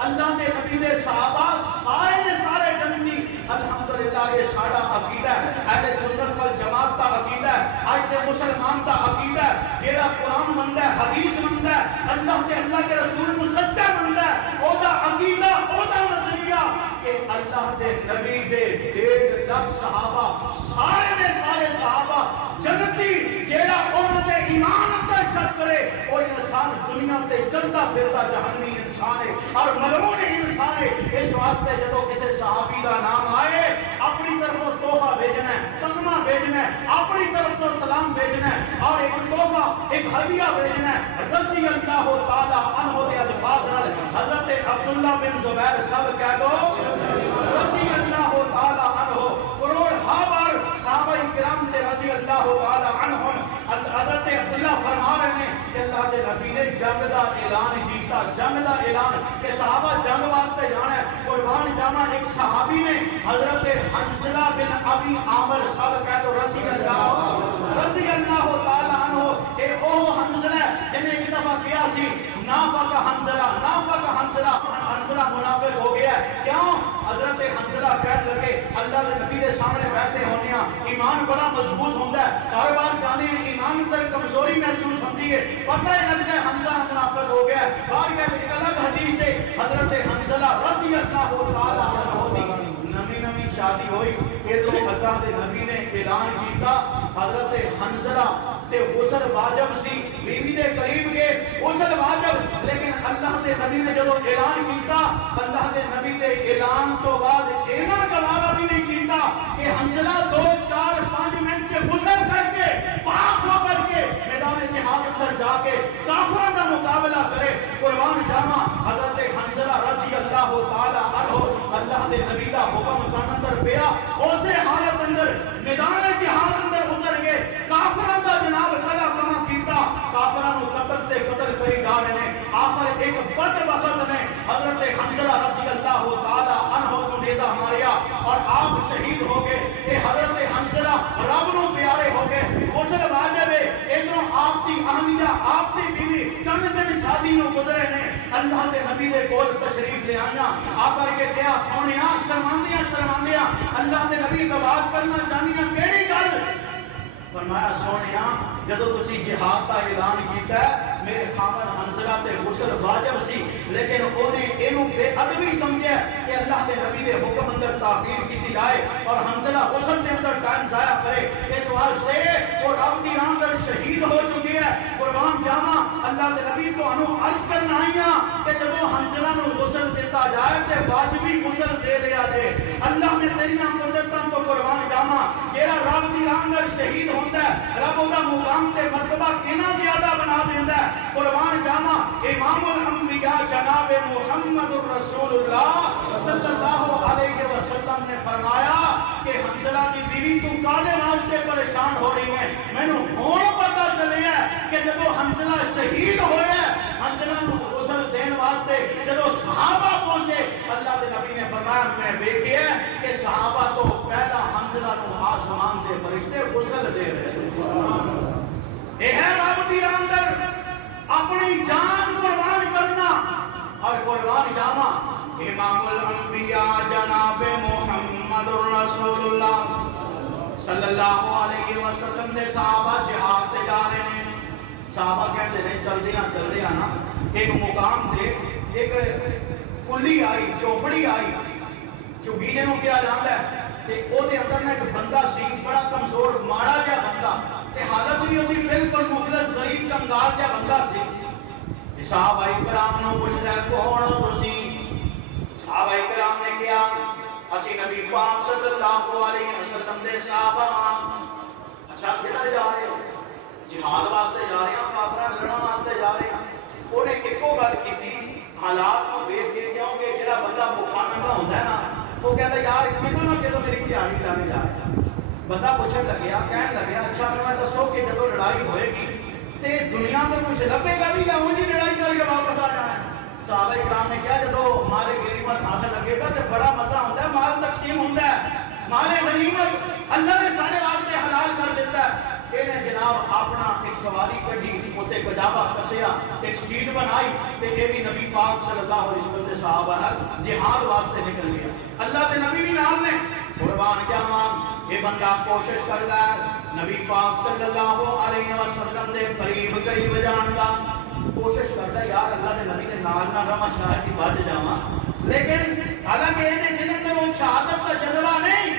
اللہ کے نبی دے صحابہ سارے دے سارے جنتی الحمدللہ یہ سارا عقیدہ ہے اہل سنت والجماعت کا عقیدہ ہے آج دے مسلمان کا عقیدہ ہے جیڑا قرآن مندا ہے حدیث مندا ہے اللہ تے اللہ کے رسول کو سچا مندا ہے او دا عقیدہ او دا نظریہ کہ اللہ دے نبی دے 1.5 لاکھ صحابہ سارے دے سارے صحابہ جنتی جیڑا انہوں دے ایمان اندر شک کرے وہ انسان دنیا تے چلتا پھرتا جہنمی انسان ہے اور ملعون انسان ہے اس واسطے جدو کسی صحابی کا نام آئے اپنی طرف تحفہ بھیجنا ہے تغمہ بھیجنا ہے اپنی طرف سے سلام بھیجنا ہے اور ایک تحفہ ایک ہدیہ بھیجنا ہے رضی اللہ تعالی عنہ دے الفاظ نال حضرت عبداللہ بن زبیر صاحب کہہ دو رضی اللہ تعالی عنہ کروڑ ہابر صحابہ کرام تے رضی اللہ تعالی عنہم حضرت عبداللہ فرما رہے ہیں کہ اللہ کے نبی نے جنگ دا اعلان کیتا جنگ دا اعلان کہ صحابہ جنگ واسطے جانا ہے قربان جانا ایک صحابی نے حضرت حنظلہ بن ابی عامر صاحب کہہ تو رضی اللہ تعالی عنہ کہ او حنظلہ جن نے ایک دفعہ کیا سی نافق حنظلہ منافق ہو گیا ہے کیوں حضرت حنظلہ کہنے لگے اللہ کے نبی کے سامنے بیٹھے ہونے ہیں ایمان بڑا مضبوط ہوتا ہے کاروبار جانے ایمان اندر کمزوری محسوس ہوتی ہے پتہ ہے لگتا ہے حنظلہ منافق ہو گیا ہے بار کے ایک الگ حدیث ہے حضرت حنظلہ رضی اللہ تعالی عنہ دی نمی شادی ہوئی ادھر اللہ کے نبی نے اعلان کیتا حضرت حنظلہ تے غسل واجب سی بیوی دے قریب گئے غسل واجب لیکن اللہ کے نبی نے جب اعلان کیتا اللہ کے نبی دے اعلان تو بعد اینا گوارا بھی نہیں کیتا کہ حنظلہ 2 4 5 منٹ سے غسل کر کے پاک ہو کر کے میدان جہاد اندر جا کے کافروں کا مقابلہ کرے قربان جانا حضرت حنظلہ رضی اللہ تعالی عنہ اللہ کے نبی دا حکم کان اندر پیا اسے حالت اندر میدان جہاد اندر اتر گئے کافروں کا جناب کلا کما کیتا کافروں کو قتل تے قتل کری جا رہے ہیں آخر ایک بد وقت نے حضرت حنظلہ رضی اللہ تعالی عنہ کو نیزہ ماریا اور آپ شہید ہو گئے یہ حضرت حنظلہ رب نو پیارے ہو گئے غسل واجب ہے ادھروں آپ کی اہمیہ آپ کی بیوی چند دن شادی نو گزرے نے اللہ کے نبی دے کول تشریف لے آیا آ کر کے کیا سونیا شرماندیاں اللہ کے نبی کو بات کرنا چاہیے کیڑی گل فرمایا سونیا جدو تسی جہاد کا اعلان کیتا ہے میرے خامن حنظلہ تے غسل واجب سی لیکن انہیں اینو بے ادبی سمجھا کہ اللہ کے نبی دے حکم اندر تاخیر کی جائے اور حنظلہ غسل کے اندر ٹائم ضائع کرے اس واسطے وہ رب دی راہ پر شہید ہو چکی ہے قربان جاواں اللہ کے نبی تو انو عرض کرنا آئیاں کہ جدو حنظلہ نو غسل دیتا جائے تے واجبی غسل دے لیا جائے اللہ نے تیریاں قدرتاں تو قربان جاواں جیڑا رب دی راہ پر شہید ہوندا ہے رب دا مقام تے مرتبہ کنا زیادہ بنا دیندا ہے قربان جاواں امام الانبیاء جناب محمد الرسول اللہ صلی اللہ علیہ وسلم نے فرمایا کہ حنظلہ کی بیوی تو کالے واسطے پریشان ہو رہی ہے مینوں ہن پتہ چلیا کہ جب حنظلہ شہید ہوئے حنظلہ نو غسل دین واسطے جب صحابہ پہنچے اللہ کے نبی نے فرمایا میں ویکھیا کہ صحابہ تو پہلا حنظلہ نو آسمان دے فرشتے غسل دے رہے اے ہے رب دی راہ اندر اپنی جان قربان کرنا اور قربان جاواں امام الانبیاء جناب محمد الرسول اللہ صلی اللہ علیہ وسلم دے صحابہ جہاد تے جا رہے ہیں صحابہ کہتے ہیں چلدیاں نا ایک مقام تے ایک کلی آئی چوپڑی آئی چوگی جنوں کیا جاندا ہے تے او دے اندر نا ایک بندہ سی بڑا کمزور ماڑا جہا بندہ تے حالت بھی ہوتی بالکل مفلس غریب کنگار جہا بندہ سی صحابہ کرام نو پوچھدا ہے کون ہو تسی صحابہ کرام نے کیا اسی نبی پاک صلی اللہ علیہ وسلم دے صحابہ اچھا کدھر جا رہے ہو جہاد واسطے جا رہے ہیں کافراں لڑن واسطے جا رہے ہیں انہیں ایکو گل کیتی حالات کو ویکھ کے کیونکہ جڑا بندہ بھوکا ننگا ہوندا ہے نا وہ کہتا یار کدوں نہ کدوں میری دھیانی لگ جائے بندہ پوچھن لگیا کہنے لگیا اچھا میں دسو کہ جب لڑائی ہوئے گی تے دنیا میں کچھ لگے گا بھی یا اونجی لڑائی کر کے واپس آ جانا ہے صحابہ کرام نے کہا جدو مال غنیمت ہاتھ لگے گا تے بڑا مزہ ہوتا ہے مال تقسیم ہوتا ہے مال غنیمت اللہ نے سارے واسطے حلال کر دیتا ہے انہیں جناب اپنا ایک سواری کڈی اوتے کجاوا کسیا ایک سیٹ بنائی تے اے بھی نبی پاک صلی اللہ علیہ وسلم دے صحابہ نال جہاد واسطے نکل گیا. اللہ دے نبی بھی نال نے قربان جاواں یہ بندہ کوشش کردا ہے نبی پاک صلی اللہ علیہ وسلم دے قریب جان دا کوشش کردا یار اللہ دے نبی دے نال نہ رواں شاید ہی بچ جاواں. لیکن حالانکہ یہ دل اندر وہ شہادت کا جذبہ نہیں,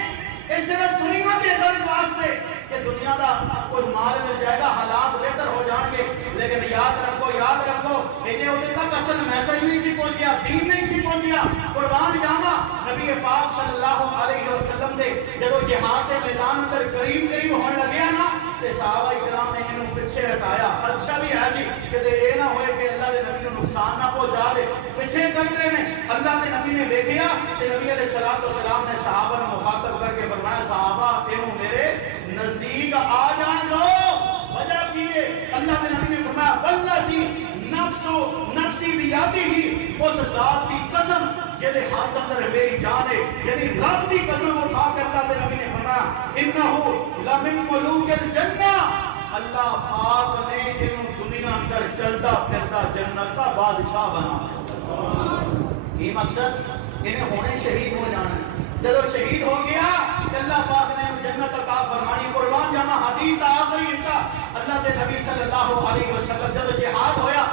یہ صرف دنیا کے درد واسطے کہ دنیا دا کوئی مال مل جائے گا, حالات بہتر ہو جان گے. لیکن یاد رکھو یہ ادھر تک اصل میسج نہیں سی پہنچیا, دین نہیں سی پہنچیا. قربان جاواں نبی پاک صلی اللہ علیہ وسلم دے جدو جہاد دے میدان اندر قریب ہونے لگیا نا تے صحابہ کرام نے انہوں پیچھے ہٹایا. اچھا بھی ہے جی کہ یہ نہ ہوئے کہ اللہ دے نبی کو نقصان نہ پہنچا دے, پیچھے کرتے ہیں. اللہ دے نبی نے دیکھیا کہ نبی علیہ السلام نے صحابہ نے مخاطب کر کے فرمایا صحابہ تینوں میرے نزدیک آ جان دو. وجہ کی ہے اللہ کے نبی نے فرمایا والذی نفسی بیادی ہی, اس ذات کی قسم جدے ہاتھ اندر میری جان ہے, یعنی رب کی قسم اٹھا کر اللہ کے نبی نے فرمایا انہو لمن ملوک الجنہ, اللہ پاک نے انہوں دنیا اندر چلتا پھرتا جنت کا بادشاہ بنا. یہ مقصد انہیں ہونے شہید ہو جانا. جب شہید ہو گیا اللہ پاک نے جنت عطا فرمانی. قربان جاواں حدیث آخری حصہ اللہ کے نبی صلی اللہ علیہ وسلم جب جہاد ہویا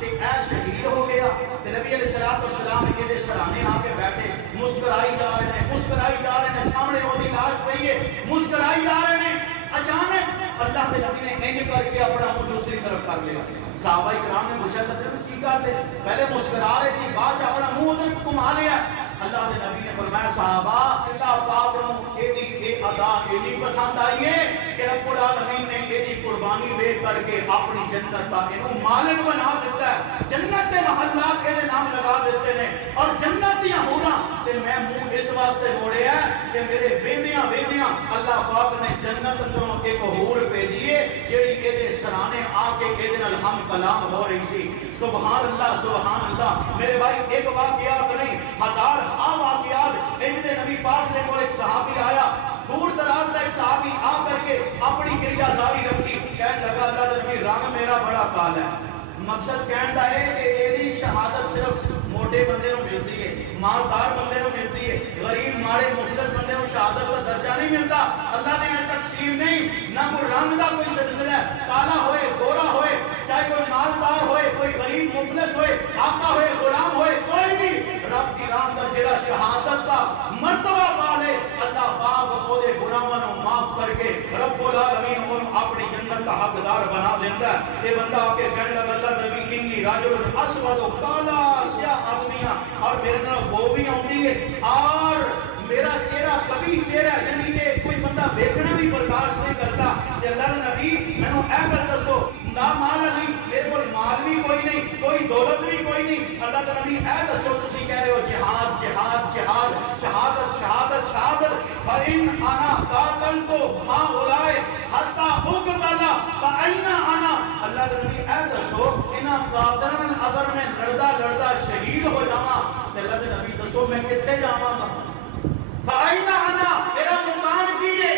تے اے شہید ہو گیا تے نبی علیہ السلام نے دے سرانے آ کے بیٹھے, مسکرائی جا رہے ہیں سامنے وہ دی لاش پئی ہے, مسکرائی جا رہے ہیں. اچانک اللہ کے نبی نے انج کر کے اپنا منہ دوسری طرف کر لیا. صحابہ کرام نے پوچھا تھا کی گل ہے, پہلے مسکرا رہے سی بعد اپنا منہ ادھر گھما لیا. اللہ کے نبی نے فرمایا صحابہ اللہ پاک نو ایدی ادا ایڈی پسند آئی ہے کہ رب العالمین نے ایدی قربانی ویکھ کر کے اپنی جنت کا انہوں مالک بنا دیتا ہے. جنت کے محلات کے نام لگا دیتے ہیں اور جنت دیا ہونا تے میں منہ اس واسطے موڑے ہے کہ میرے ویندیاں اللہ پاک نے جنت اندروں ایک حور بھیجی ہے جیڑی ایدے سرانے آ کے ایدے نال ہم کلام ہو رہی سی. سبحان اللہ میرے بھائی ایک واقعات نہیں ہزار واقعات. ایک دے نبی پاک دے کول ایک صحابی آیا, دور دراز کا ایک صحابی آ کر کے اپنی کریا جاری رکھی, کہنے لگا اللہ دے نبی رنگ میرا بڑا کال ہے. مقصد کہنا ہے کہ ایدی شہادت صرف موٹے بندے کو ملتی ہے, مالدار بندے کو ملتی ہے, غریب ماڑے مفلس بندے کو شہادت کا درجہ نہیں ملتا. اللہ نے یہاں تقسیم نہیں, نہ کوئی رنگ کا کوئی سلسلہ ہے, کالا ہوئے گورا ہوئے, چاہے کوئی مالدار ہوئے, کوئی غریب مفلس ہوئے, آقا ہوئے, غلام ہوئے, کوئی بھی رب کی راہ اندر جڑا شہادت کا مرتبہ پالے اللہ پاک وہ دے گناہاں نو معاف کر کے رب العالمین انہوں اپنی جنت کا حقدار بنا دیتا ہے. یہ بندہ آ کے کہنے لگا اللہ نبی انی راجل اسود و کالا سیاہ آدمیاں اور میرے نال وہ بھی آتی ہے اور میرا چہرہ کبھی چہرہ یعنی کہ کوئی بندہ دیکھنا بھی برداشت نہیں کرتا. کہ اللہ نبی میں نے اے گل دسو لا مال علی میرے کو مال بھی کوئی نہیں, کوئی دولت بھی کوئی نہیں. اللہ کے نبی اے دسو تسی کہہ رہے ہو جہاد شہادت فإن انا قاتلت هؤلاء حتى اقتل فأين انا. اللہ کے نبی اے دسو انہاں قاتلن اگر میں لڑدا شہید ہو جاواں تے اللہ کے نبی دسو میں کتے جاواں گا. فأين انا میرا مقام کی ہے.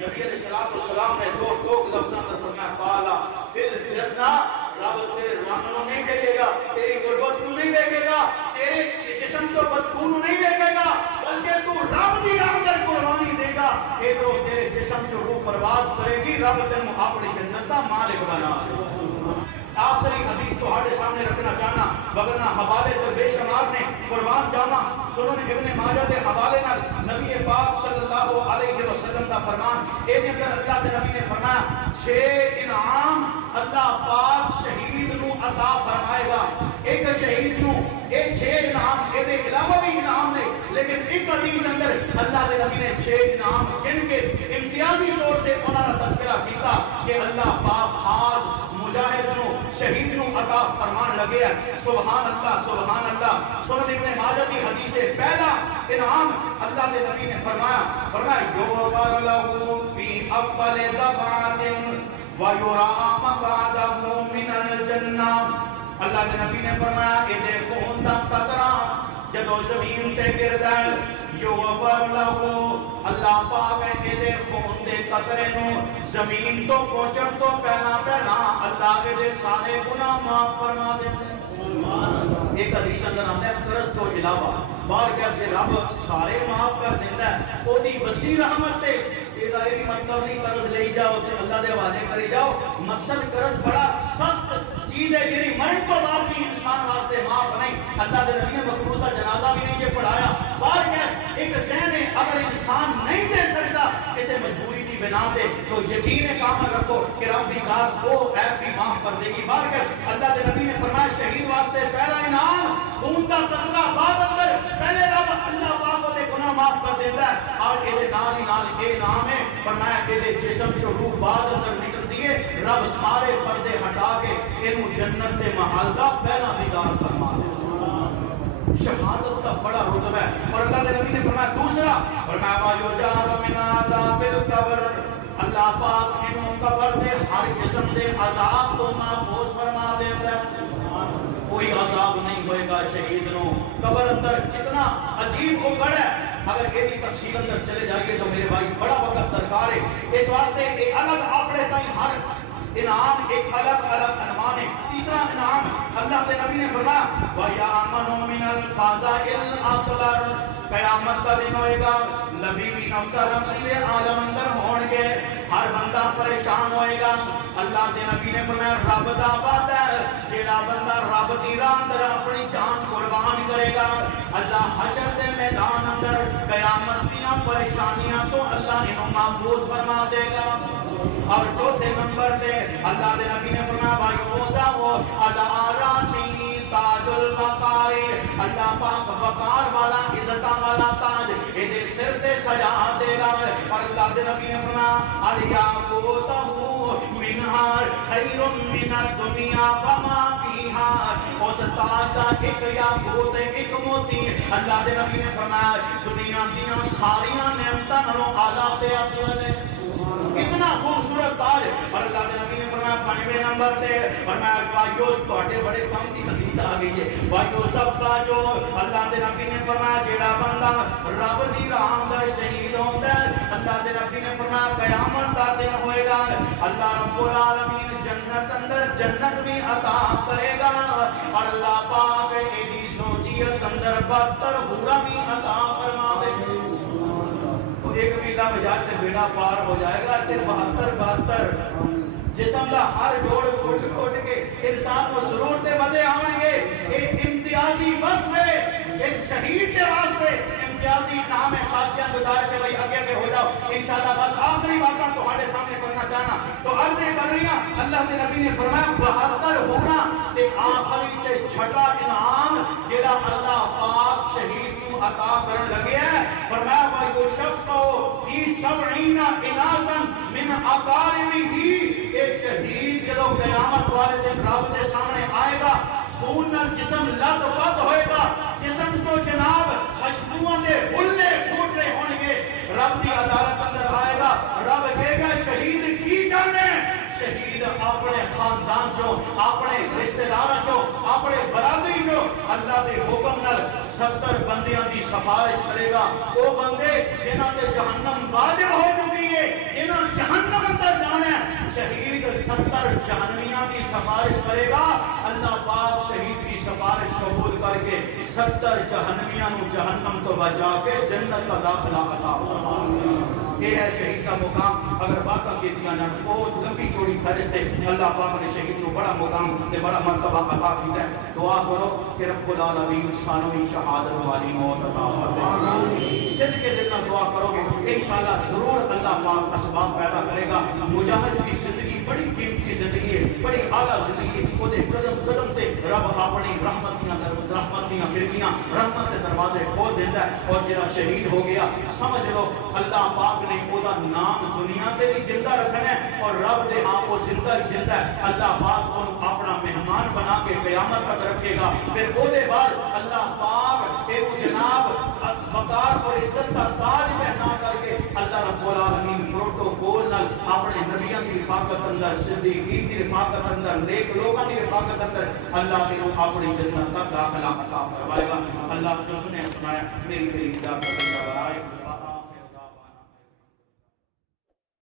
نبی علیہ السلام نے دو لفظاں میں فرمایا قالا پھر جنہ رب تیرے رنگ کو نہیں دیکھے گا, تیری غربت کو نہیں دیکھے گا, تیرے جسم کو بدبو نہیں دیکھے گا, بلکہ تو رب دی راہ پر قربانی دے گا. ادھر تیرے جسم سے روح پرواز کرے گی, رب تینوں اپنی جنت کا مالک بنا دے گا. آخری حدیث تو ہمارے سامنے رکھنا چاہنا وگرنہ حوالے تو بے شمار نے. قربان جاواں سنن ابن ماجہ دے حوالے نال نبی پاک صلی اللہ علیہ وسلم کا فرمان ایک اگر اللہ کے نبی نے فرمایا 6 انعام اللہ پاک شہید نو عطا فرمائے گا. ایک شہید نو یہ 6 انعام یہ علاوہ بھی انعام نے, لیکن ایک حدیث اندر اللہ کے نبی نے 6 انعام گن کے امتیازی طور پہ انہوں نے تذکرہ کیتا کہ اللہ پاک خاص مجاہد نو شہید نو عطا فرمان لگے ہیں. سبحان اللہ. سنن ابن ماجہ کی حدیث پہلا انعام اللہ کے نبی نے فرمایا یغفر لہ فی اول دفعۃ ویرا مقعدہ من الجنہ. اللہ کے نبی نے فرمایا کہ دیکھو ہوندا قطرہ جدو زمین تے گردا ہے یغفر لہو اللہ پاک دے خون دے قطرے نو زمین تو پہنچن تو پہلا پہلا اللہ دے سارے گناہ معاف فرما دیتے ہیں۔ ایک حدیث اندر آتا ہے قرض تو علاوہ بار کیا کہ رب سارے معاف کر دیتا ہے او دی وسیع رحمت تے یہ بھی مطلب نہیں قرض لے جاؤ تے اللہ دے حوالے کری جاؤ، مقصد قرض بڑا سخت چیز ہے جڑی مرن تو بعد بھی انسان واسطے معاف نہیں۔ اللہ دے نبی نے مقبوضہ جنازہ بھی نہیں یہ پڑھایا، بار کیا ایک ذہن ہے اگر انسان نہیں دے سکتا اسے مجبوری دی بنا دے تو یقین کامل رکھو کہ رب دی ذات وہ عیب بھی معاف کر دے گی۔ بار کیا اللہ دے نبی نے فرمایا شہید واسطے پہلا انعام خون کا قطرہ بعد اندر پہلے رب اللہ پاک دے گناہ معاف کر دیتا ہے اور یہ نال ہی نال یہ نام ہے فرمایا کہ جسم جو روح بعد اندر نکلتی ہے رب سارے پردے ہٹا کے انہوں جنت دے محل دا پہلا دیدار فرما دے۔ شہادت کا بڑا رتبہ ہے اور اللہ دے نبی نے فرمایا دوسرا فرمایا وَيُجَارُ مِنْ عَذَابِ الْقَبْرِ اللہ پاک انہوں قبر دے ہر قسم دے عذاب تو محفوظ فرما دیتا ہے۔ کوئی عذاب نہیں ہوئے گا شہید نو قبر اندر اتنا عجیب و بڑا ہے اگر ایدی تفصیل اندر چلے جائیے تو میرے بھائی بڑا وقت درکار ہے اس واسطے ایک الگ اپنے تائیں ہر انعام ایک الگ الگ عنوان ہے۔ تیسرا انعام اللہ کے نبی نے فرمایا وَيَأْمَنُ مِنَ الْفَضَائِلِ الْأَكْبَرِ قیامت کا دن ہوئے گا نبی بھی نفس رمسیل عالم اندر ہون گے ہر بندہ پریشان ہوئے گا۔ اللہ دے نبی نے فرمایا رب دا وعدہ ہے جیڑا بندہ رب دی راہ اندر اپنی جان قربان کرے گا اللہ حشر دے میدان اندر قیامت دیاں پریشانیاں تو اللہ انہوں محفوظ فرما دے گا۔ اور چوتھے نمبر پہ اللہ دے نبی نے فرمایا بھائیوزہ ہو اللہ راسی تاج الوقار اللہ پاک وقار والا عزتہ والا تاج انہیں سر دے سجا دے گا اور اللہ دے نبی نے فرمایا الیاقوتہ منہار خیر من الدنیا وما فیہا اس تاج کا ایک یاقوت ایک موتی اللہ دے نبی نے فرمایا دنیا دیاں ساریاں نعمتاں نالوں اعلیٰ تے افضل ہے۔ اتنا خوبصورت تاج اور اللہ کے نبی نے فرمایا 5ویں نمبر تے فرمایا بھائیو تواڈے بڑے کم دی حدیث آ گئی ہے بھائیو سب کا جو اللہ کے نبی نے فرمایا جیڑا بندہ رب دی راہ اندر شہید ہوندا ہے اللہ کے نبی نے فرمایا قیامت دا دن ہوئے گا اللہ رب العالمین جنت اندر جنت بھی عطا کرے گا اور اللہ پاک ایدی سوچیت اندر بدتر حورا بھی عطا فرما دے گا۔ ایک میلہ بجائے تے بیڑا پار ہو جائے گا صرف 72 جسم کا ہر جوڑ کٹ کٹ کے انسان کو ضرور تے مزے آؤں گے ایک امتیازی وصف ہے ایک شہید کے واسطے امتیازی نام ہے ساتھیاں گزارش ہے بھائی آگے آگے ہو جاؤ انشاءاللہ بس آخری باتاں تمہارے سامنے کرنا چاہنا تو عرضیں کر رہی ہیں اللہ کے نبی نے فرمایا 72 ہونا تے آخری تے چھٹا انعام جیڑا اللہ پاک شہید کو عطا کرن لگے ہیں فرمایا بھائی شفقو فی 70 اناسا من اقاربہ ایک شہید جدو قیامت والے دن رب کے سامنے آئے گا خون نال جسم لت پت ہوئے گا جسم تو جناب خشبوؤں دے ہلے پھوٹ رہے ہوں گے رب دی عدالت اندر آئے گا رب کہے گا شہید کی جانے شہید اپنے خاندان چو اپنے رشتہ داراں چو اپنے برادری چو اللہ دے حکم نال 70 بندیاں دی سفارش کرے گا وہ بندے جنہاں تے جہنم واجب ہو چکی ہے جنہاں جہنم اندر جانا ہے شہید 70 جہنمیاں دی سفارش کرے گا اللہ پاک شہید کی سفارش قبول کر کے 70 جہنمیاں نو جہنم تو بچا کے جنت کا داخلہ عطا فرمائے۔ یہ ہے شہید کا مقام اگر باتاں کیتیاں جان بہت لمبی چوڑی فہرست ہے اللہ پاک نے شہید کو بڑا مقام تے بڑا مرتبہ عطا کیتا ہے دعا کرو کہ رب العالمین سانوی شہادت والی موت عطا فرمائے صدق کے دل نال دعا کرو گے انشاءاللہ ضرور اللہ پاک اسباب پیدا کرے گا مجاہد کی زندگی بڑی قیمتی زندگی ہے بڑی اعلیٰ زندگی ہے وہ قدم قدم تے رب اپنی رحمت دیاں کھڑکیاں رحمت کے دروازے کھول دیتا ہے اور جڑا شہید ہو گیا سمجھ لو اللہ پاک نے وہ نام دنیا تے بھی زندہ رکھنا ہے اور رب دے ہاں وہ زندہ ہی زندہ ہے اللہ پاک کو اپنا مہمان بنا کے قیامت تک رکھے گا پھر وہ دے بعد اللہ پاک اے وہ جناب وقار اور عزت کا تاج پہنا کر کے اللہ رب العالمین پروٹوکول نال اپنے اپنے نبیوں کی رفاقت اندر، صدیقین کی رفاقت اندر، نیک لوگوں کی رفاقت اندر اللہ نے اپنی جنت کا داخلہ عطا فرمائے گا۔ اللہ جو سنے سنایا میری نجات کا ذریعہ بنائے۔